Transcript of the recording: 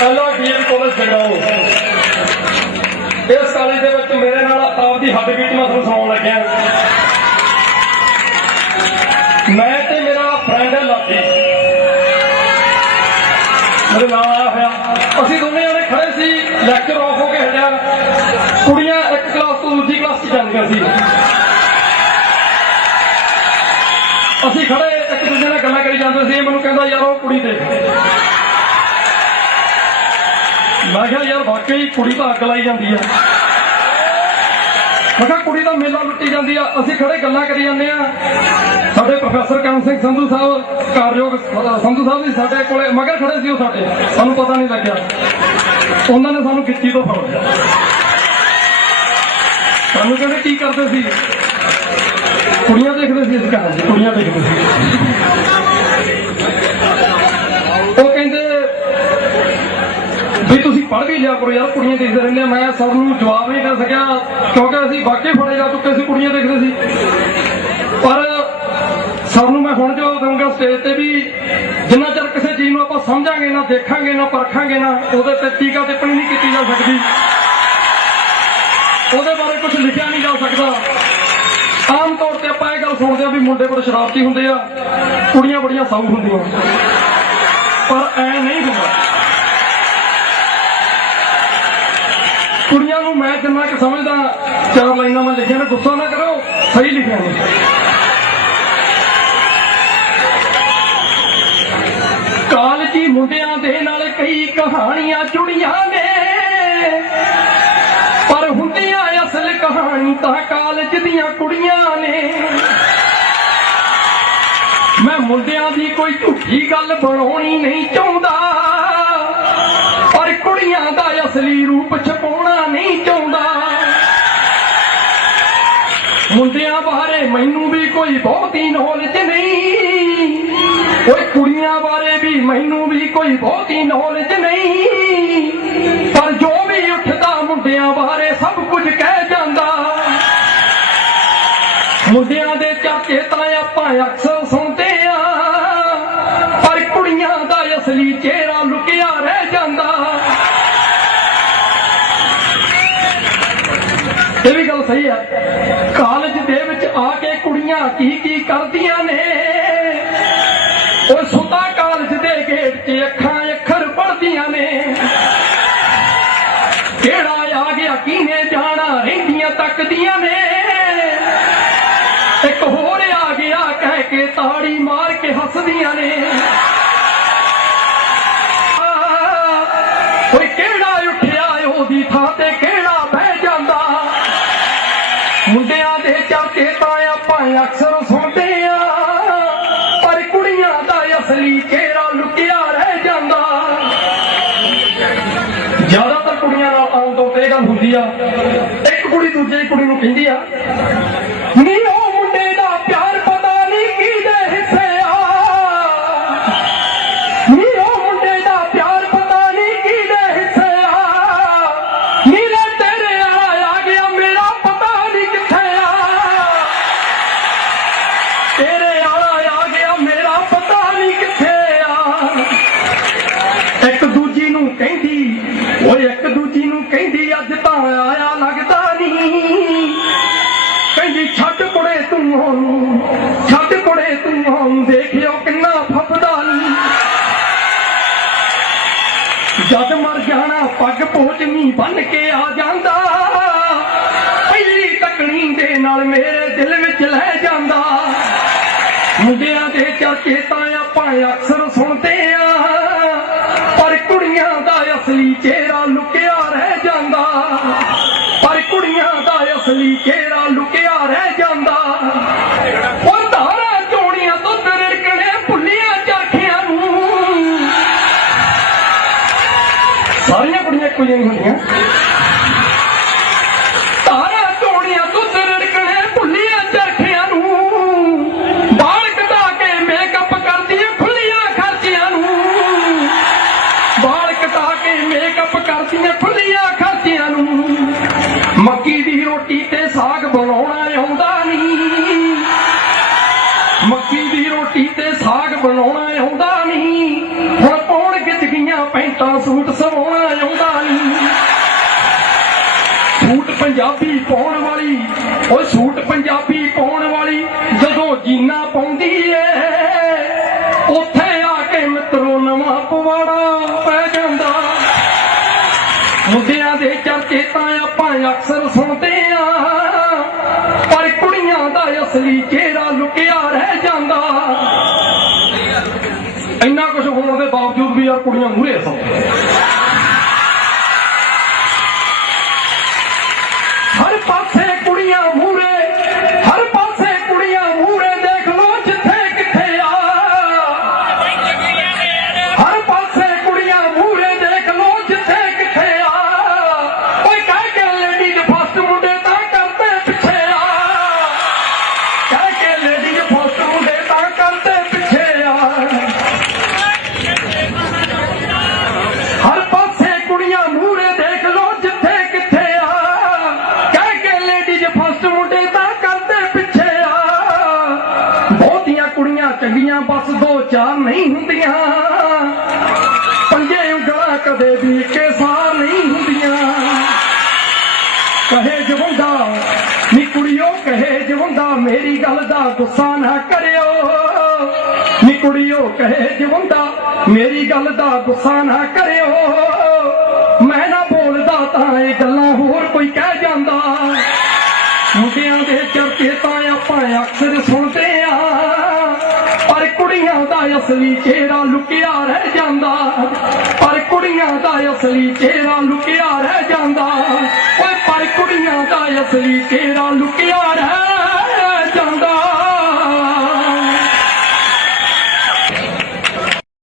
ਪਹਿਲਾ DN college Jagraon ਇਸ college ਦੇ ਵਿੱਚ ਮੇਰੇ ਨਾਲ ਆਪਦੀ ਹੱਡ ਬੀਟ ਮੈਂ ਤੁਹਾਨੂੰ ਸੁਣਾਉਣ ਲੱਗਿਆ। ਮੈਂ ਤੇ ਮੇਰਾ ਫਰੈਂਡ ਹੈ ਲਾਟੀ ਮੇਰੇ ਨਾਲ ਆਇਆ ਹੋਇਆ। ਅਸੀਂ ਦੋਨੇ ਜਣੇ ਖੜੇ ਸੀ ਲੈਕਚਰ ਆਫ ਹੋ ਕੇ ਹਟਿਆ। ਕੁੜੀਆਂ ਇੱਕ ਕਲਾਸ ਤੋਂ ਦੂਜੀ ਕਲਾਸ 'ਚ ਜਾਂਦੀਆਂ ਸੀ। ਅਸੀਂ ਖੜੇ, ਇੱਕ ਦੂਜੇ ਨਾਲ ਗੱਲਾਂ ਕਰੀ ਜਾਂਦੇ ਸੀ। ਮੈਨੂੰ ਕਹਿੰਦਾ, ਯਾਰ, ਉਹ ਕੁੜੀ ਦੇਖ। ਮੈਂ ਕਿਹਾ ਯਾਰ ਵਾਕਈ ਕੁੜੀ ਤਾਂ ਅੱਗ ਲਾਈ ਜਾਂਦੀ ਆ। ਮੈਂ ਕਿਹਾ ਕੁੜੀ ਦਾ ਮੇਲਾ ਲੁੱਟੀ ਜਾਂਦੀ ਆ। ਅਸੀਂ ਖੜੇ ਗੱਲਾਂ ਕਰੀ ਜਾਂਦੇ ਆ। ਸਾਡੇ ਪ੍ਰੋਫੈਸਰ ਕਾਨ ਸਿੰਘ ਸੰਧੂ ਸਾਹਿਬ, ਕਾਰਯੋਗ ਸੰਧੂ ਸਾਹਿਬ ਜੀ ਸਾਡੇ ਕੋਲੇ ਮਗਰ ਖੜੇ ਸੀ ਉਹ ਸਾਡੇ, ਸਾਨੂੰ ਪਤਾ ਨਹੀਂ ਲੱਗਿਆ। ਉਹਨਾਂ ਨੇ ਸਾਨੂੰ ਗਿੱਚੀ ਤੋਂ ਫੜ ਲਿਆ। ਸਾਨੂੰ ਕਹਿੰਦੇ ਕੀ ਕਰਦੇ ਸੀ? ਕੁੜੀਆਂ ਦੇਖਦੇ ਸੀ ਇਸ ਘਰ 'ਚ, ਕੁੜੀਆਂ ਦੇਖਦੇ ਸੀ ਉਹ ਕਹਿੰਦੇ ਵੀ ਪੜ੍ਹ ਵੀ ਲਿਆ ਕਰੋ ਯਾਰ, ਕੁੜੀਆਂ ਦੇਖਦੇ ਰਹਿੰਦੇ ਆ। ਮੈਂ ਸਰ ਨੂੰ ਜਵਾਬ ਨਹੀਂ ਦੇ ਸਕਿਆ, ਕਿਉਂਕਿ ਅਸੀਂ ਵਾਕਈ ਫੜੇ ਜਾ ਚੁੱਕੇ ਸੀ ਕੁੜੀਆਂ ਦੇਖਦੇ ਸੀ। ਪਰ ਸਰ ਨੂੰ ਮੈਂ ਹੁਣ ਜਵਾਬ ਦਊਂਗਾ ਸਟੇਜ ਤੇ ਵੀ, ਜਿੰਨਾ ਚਿਰ ਕਿਸੇ ਚੀਜ਼ ਨੂੰ ਆਪਾਂ ਸਮਝਾਂਗੇ ਨਾ, ਦੇਖਾਂਗੇ ਨਾ, ਪਰਖਾਂਗੇ ਨਾ, ਉਹਦੇ ਤੇ ਟੀਕਾ ਟਿੱਪਣੀ ਨਹੀਂ ਕੀਤੀ ਜਾ ਸਕਦੀ। ਉਹਦੇ ਬਾਰੇ ਕੁਝ ਲਿਖਿਆ ਨਹੀਂ ਜਾ ਸਕਦਾ। ਆਮ ਤੌਰ ਤੇ ਆਪਾਂ ਇਹ ਗੱਲ ਸੁਣਦੇ ਆ ਵੀ ਮੁੰਡੇ ਬੜੇ ਸ਼ਰਾਰਤੀ ਹੁੰਦੇ ਆ, ਕੁੜੀਆਂ ਬੜੀਆਂ ਸਾਊ ਹੁੰਦੀਆਂ। ਪਰ ਐ ਨਹੀਂ ਹੁੰਦਾ। ਕੁੜੀਆਂ ਨੂੰ ਮੈਂ ਜਿੰਨਾ ਕਿ ਸਮਝਦਾ, ਚਾਰ ਲਾਈਨਾਂ ਮੈਂ ਲਿਖਿਆ ਨੇ, ਗੁੱਸਾ ਨਾ ਕਰੋ ਸਹੀ ਲਿਖਿਆ ਨੇ। ਕਾਲਜੀ ਮੁੰਡਿਆਂ ਦੇ ਨਾਲ ਕਈ ਕਹਾਣੀਆਂ ਜੁੜੀਆਂ ਨੇ, ਪਰ ਹੁੰਦੀਆਂ ਅਸਲ ਕਹਾਣੀ ਤਾਂ ਕਾਲਜ ਦੀਆਂ ਕੁੜੀਆਂ ਨੇ। ਮੈਂ ਮੁੰਡਿਆਂ ਦੀ ਕੋਈ ਝੂਠੀ ਗੱਲ ਬਣਾਉਣੀ ਨਹੀਂ ਚਾਹੁੰਦਾ। ਕੁੜੀਆਂ ਦਾ ਅਸਲੀ ਰੂਪ ਛਪਾਉਣਾ ਨਹੀਂ ਚਾਹੁੰਦਾ। ਮੁੰਡਿਆਂ ਬਾਰੇ ਮੈਨੂੰ ਵੀ ਕੋਈ ਬਹੁਤੀ ਨੌਲੇਜ ਨਹੀਂ। ਓਏ ਕੁੜੀਆਂ ਬਾਰੇ ਵੀ ਮੈਨੂੰ ਵੀ ਕੋਈ ਬਹੁਤੀ ਨੌਲੇਜ ਨਹੀਂ। ਪਰ ਜੋ ਵੀ ਉੱਠਦਾ ਮੁੰਡਿਆਂ ਬਾਰੇ ਸਭ ਕੁਝ ਕਹਿ ਜਾਂਦਾ। ਮੁੰਡਿਆਂ ਦੇ ਚਰਚੇ ਤਾਂ ਆਪਾਂ ਅਕਸਰ ਸੁਣ ਸਹੀ ਹੈ। ਕਾਲਜ ਦੇ ਵਿੱਚ ਆ ਕੇ ਕੁੜੀਆਂ ਕੀ ਕੀ ਕਰਦੀਆਂ ਨੇ। ਉਹ ਸੁੱਤਾ ਕਾਲਜ ਦੇ ਗੇਟ 'ਚ ਅੱਖਾਂ ਅੱਖਰ ਪੜਦੀਆਂ ਨੇ। ਕਿਹੜਾ ਆ ਗਿਆ ਕਿਨੇ ਜਾਣਾ, ਰਹਿੰਦੀਆਂ ਤੱਕਦੀਆਂ ਨੇ। ਇੱਕ ਹੋਰ ਆ ਗਿਆ, ਕਹਿ ਕੇ ਤਾੜੀ ਮਾਰ ਕੇ ਹੱਸਦੀਆਂ ਨੇ। ਕੋਈ ਕਿਹੜਾ ਉੱਠਿਆ ਉਹਦੀ ਥਾਂ ਗੱਲ ਹੁੰਦੀ ਆ। ਇੱਕ ਕੁੜੀ ਦੂਜੀ ਕੁੜੀ ਨੂੰ ਕਹਿੰਦੀ ਆ ਕੁੜੇ ਦੇਖਿਓ ਕਿੰਨਾ ਫੱਬਦਾ ਨਹੀਂ ਜਦ ਮਰ ਜਾਣਾ ਪੱਗ ਪੋਚਵੀਂ ਬੰਨ ਕੇ ਆ ਜਾਂਦਾ, ਪਹਿਲੀ ਤਕਣੀ ਦੇ ਨਾਲ ਮੇਰੇ ਦਿਲ ਵਿੱਚ ਲੈ ਜਾਂਦਾ। ਮੁੰਡਿਆਂ ਦੇ ਚਰਚੇ ਤਾਂ ਆਪਾਂ ਅਕਸਰ ਸੁਣਦੇ ਆ, ਪਰ ਕੁੜੀਆਂ ਦਾ ਅਸਲੀ ਚਿਹਰਾ ਲੁਕਿਆ ਰਹਿ ਜਾਂਦਾ। ਪਰ ਕੁੜੀਆਂ ਦਾ ਅਸਲੀ ਚਿਹਰਾ ਲੁਕਿਆ ਰਹਿ ਜਾਂਦਾ। ਸੂਟ ਸਵਾਉਣਾ ਆਉਂਦਾ ਨਹੀਂ ਸੂਟ ਪੰਜਾਬੀ ਪਾਉਣ ਵਾਲੀ, ਓਏ ਸੂਟ ਪੰਜਾਬੀ ਪਾਉਣ ਵਾਲੀ ਜਦੋਂ ਜੀਨਾ ਪਾਉਂਦੀ ਏ, ਉੱਥੇ ਆ ਕੇ ਮਿੱਤਰੋ ਨਵਾਂ ਪਵਾੜਾ ਪੈ ਜਾਂਦਾ। ਮੁੰਡਿਆਂ ਦੇ ਚਰਚੇ ਤਾਂ ਆਪਾਂ ਅਕਸਰ ਸੁਣਦੇ ਆ, ਪਰ ਕੁੜੀਆਂ ਦਾ ਅਸਲੀ ਚਿਹਰਾ ਲੁਕਿਆ ਰਹਿ ਜਾਂਦਾ ਇੰਨਾ ਕੁਝ ਹੋਣ ਦੇ ਬਾਵਜੂਦ ਵੀ ਯਾਰ ਕੁੜੀਆਂ ਮੂਹਰੇ ਸੌ ਚੰਗੀਆਂ ਬਸ ਦੋ ਚਾਰ ਨਹੀਂ ਹੁੰਦੀਆਂ। ਪੰਜੇ ਉਂਗਲਾਂ ਕਦੇ ਵੀ ਇੱਕੇ ਨਹੀਂ ਹੁੰਦੀਆਂ। ਕਹੇ ਜਵੰਦਾ, ਨੀ ਕੁੜੀਓ, ਕਹੇ ਜਵੰਦਾ, ਮੇਰੀ ਗੱਲ ਦਾ ਗੁੱਸਾ ਨਾ ਕਰਿਓ। ਨੀ ਕੁੜੀਓ, ਕਹੇ ਜਵੰਦਾ, ਮੇਰੀ ਗੱਲ ਦਾ ਗੁੱਸਾ ਨਾ ਕਰਿਓ। ਮੈਂ ਨਾ ਬੋਲਦਾ ਤਾਂ ਇਹ ਗੱਲਾਂ ਹੋਰ ਕੋਈ ਕਹਿ ਜਾਂਦਾ। ਮੁੰਡਿਆਂ ਦੇ ਚਰਚੇ ਤਾਂ ਆਪਾਂ ਅਕਸਰ ਸੁਣਦੇ ਅਸਲੀ ਚਿਹਰਾ ਲੁਕਿਆ ਰਹਿ ਜਾਂਦਾ। ਪਰ ਕੁੜੀਆਂ ਦਾ ਅਸਲੀ ਚਿਹਰਾ ਲੁਕਿਆ ਰਹਿ ਜਾਂਦਾ। ਓਏ, ਪਰ ਕੁੜੀਆਂ ਦਾ ਅਸਲੀ ਚਿਹਰਾ ਲੁਕਿਆ ਰਹਿ